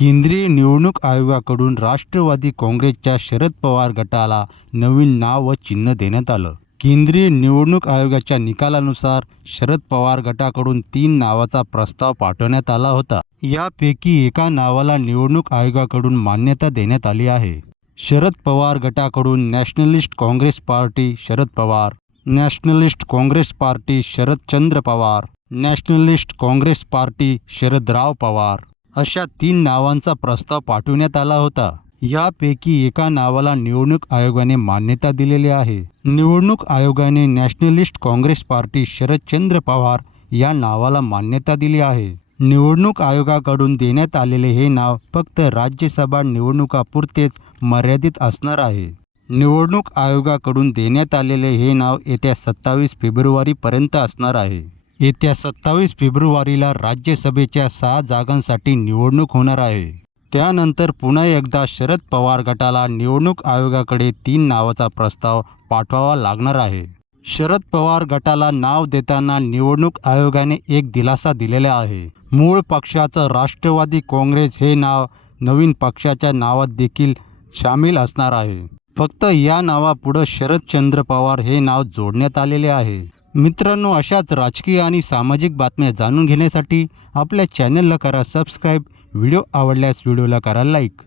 केंद्रीय निवडणूक आयोगाकडून राष्ट्रवादी काँग्रेसच्या शरद पवार गटाला नवीन नाव व चिन्ह देण्यात आलं. केंद्रीय निवडणूक आयोगाच्या निकालानुसार शरद पवार गटाकडून तीन नावाचा प्रस्ताव पाठवण्यात आला होता. यापैकी एका नावाला निवडणूक आयोगाकडून मान्यता देण्यात आली आहे. शरद पवार गटाकडून nationalist Congress party Sharad Pawar nationalist Congress party Sharadchandra Pawar nationalist Congress party Sharadrao Pawar. अशा तीन नावांचा प्रस्ताव पाठवण्यात आला होता. यापैकी एका नावाला निवडणूक आयोगाने मान्यता दिलेली आहे. निवडणूक आयोगाने नॅशनलिस्ट काँग्रेस पार्टी शरदचंद्र पवार या नावाला मान्यता दिली आहे. निवडणूक आयोगाकडून देण्यात आलेले हे नाव फक्त राज्यसभा निवडणुकापुरतेच मर्यादित असणार आहे. निवडणूक आयोगाकडून देण्यात आलेले हे नाव येत्या सत्तावीस फेब्रुवारीपर्यंत असणार आहे. येत्या सत्तावीस फेब्रुवारीला राज्यसभेच्या सहा जागांसाठी निवडणूक होणार आहे. त्यानंतर पुन्हा एकदा शरद पवार गटाला निवडणूक आयोगाकडे तीन नावाचा प्रस्ताव पाठवावा लागणार आहे. शरद पवार गटाला नाव देताना निवडणूक आयोगाने एक दिलासा दिलेला आहे. मूळ पक्षाचं राष्ट्रवादी काँग्रेस हे नाव नवीन पक्षाच्या नावात देखील सामील असणार आहे. फक्त या नावापुढं शरदचंद्र पवार हे नाव जोडण्यात आलेले आहे. मित्रांनो अशाच राजकीय आणि सामाजिक बातम्या जाणून घेण्यासाठी आपल्या चॅनलला करा सबस्क्राईब व्हिडिओ आवडल्यास व्हिडिओला करा लाईक